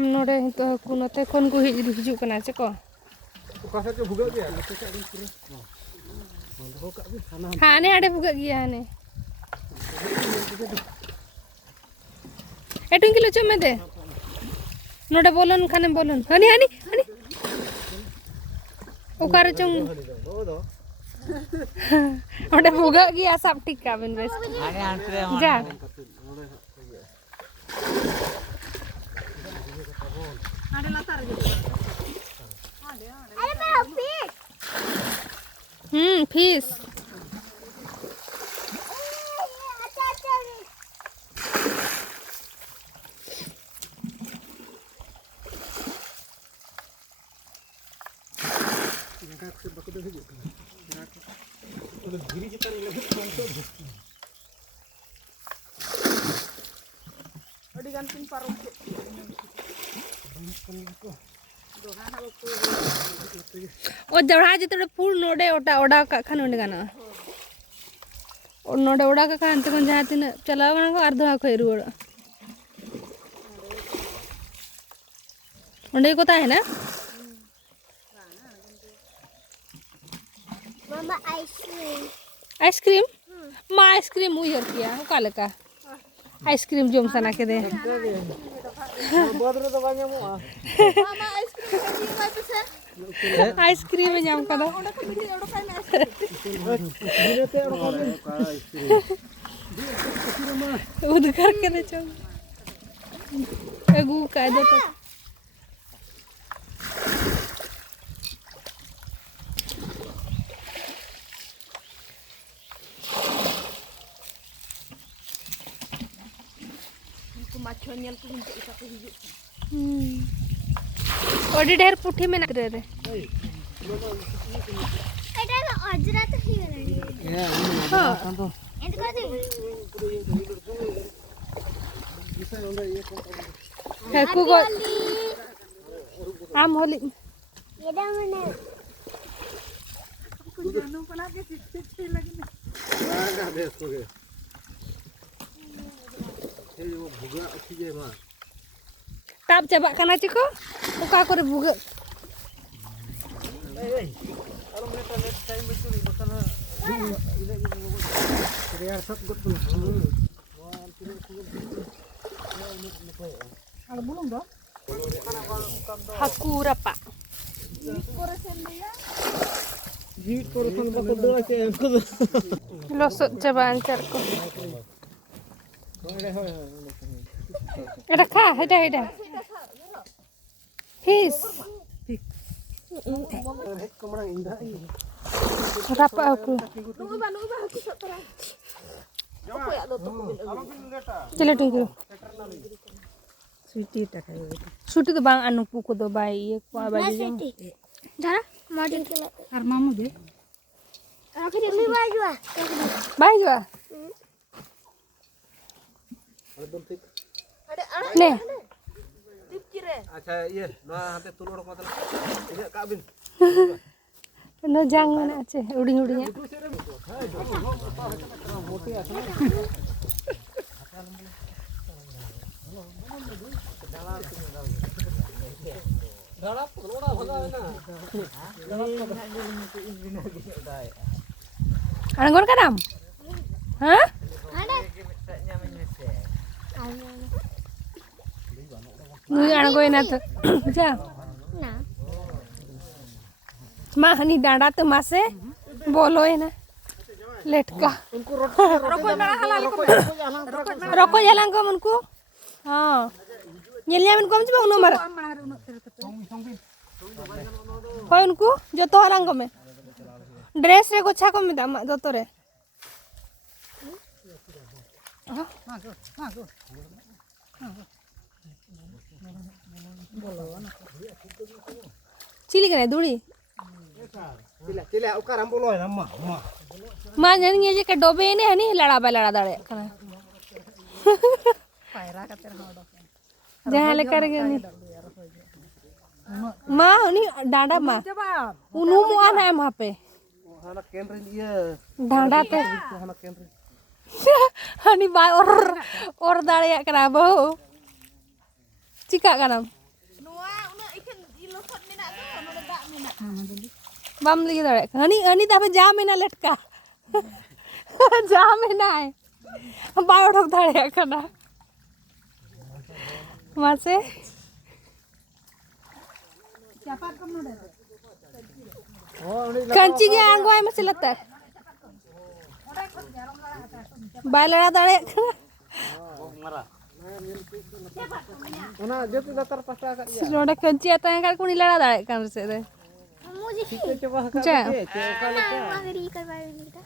ᱟᱢ ᱱᱚᱰᱮ ᱦᱟᱹᱠᱩ ᱱᱚᱛᱮ ᱠᱷᱚᱱ ᱠᱚ ᱦᱤᱡᱩᱜ ᱠᱟᱱᱟ ᱪᱮ ᱠᱚ ᱚᱠᱟ ᱥᱮᱫ ᱠᱚ ᱵᱷᱩᱜᱟᱹᱜ ᱜᱮᱭᱟ हाने आड़े भुगत गया हाने ए टुंकी लो चमे दे नोडे बोलन खाने बोलन हनी हनी हनी ओकारे चंग ओडे भुगत गया सब ठीक का बिन बेस आगे आंटे जा आड़े लातार गे अरे मैं फिश फिश अड़ी गान पिन पारो और जड़ा जिते फूल नोडे ओटा ओडा का खान ओडे गाना और नोडे ओडा का खान ते कोन जहां तिन चलाव गाना को अर्ध खै रुड़ ओंडे को ताहे ना मामा आइसक्रीम आइसक्रीम मा आइसक्रीम उयर किया ओका लका आइसक्रीम जोम सना के दे बदरे तो बागे मो मामा आइसक्रीम का जी काय पेसे आइसक्रीम में जाम कदा ओडा को बिडी ओडा काय आइसक्रीम दिनेते ओडा आइसक्रीम उद करके दे चल एगु का दे तो माछो नेल को हिंते इसा को हिजु ओडी ढेर पुठी में रे रे एटा तो अजरा तो ही गलानी हां एंड कर दे हेकु को आम होली एडा मने को जानो पना के ठीक लगी ना ना बेस हो गए ए वो भुगा अच्छी जे मा ताप चबा कना चिको ओका करे भुगा ए अरे नेट टाइम बिचुनी बकना इले रियार सब गुड आड़ बुलुंग दो हाकू रपा कोरे सेन लिया जीत को रखन बको दो से को लसो चबा अंचर को होय होय एटा खा हेटा हेटा हिस कमरा इंदा रपा को नुई बा हकु सतरा ओको या दो तो चले टुंकी स्वीटी टका छुट्टी तो बांग अनुपु को दो बाई ये को बाई जरा मॉडल के आर मामू दे रख दे मी बाजुआ बाई जो एकदम ठीक ने टिपकी रे अच्छा ये नो हाते तुलोड़ को मतलब इने काबिन न जांग में अच्छे उड़ी उड़ी मोटी আছে না दाड़ा पकड़ोड़ा भगा है ना अणगोर का नाम हां नुई अणगोय ना तो जा ना मा हनी डांडा तो मासे बोलो है ना लेटका उनको रोको रको जलांग को उनको हां नेलिया मन कोम छ उनो मर होय उनको जो तो हलांग में ड्रेस रे गोछा को में दाम दो तो रे चिली करे दूड़ी चिला उकार हम बोलो है अम्मा मां जन ये के डोबे ने हनी लड़ा बा लड़ा दाड़े कना पायरा का तेरा होडो जहां ले कर गनी मां हनी डांडा मां उनु मुआ ना है वहां पे हाना केंद्र ये डांडा पे हाना केंद्र हनी बाय और दाड़े करा बहु चिका कना बम लगी दौड़े हनी तब जा में ना लटका जा में ना है बायो ठोक दौड़े करना वहाँ से कंची के आंगो है मसे लगता है बालड़ा दौड़े ओना जति लतर पस्ता का नोडे कंची आता है कर कोनी लड़ा दौड़े कर से दे मुझे ठीक है चबा का अच्छा के ओका ना मगर ये करवाए नहीं था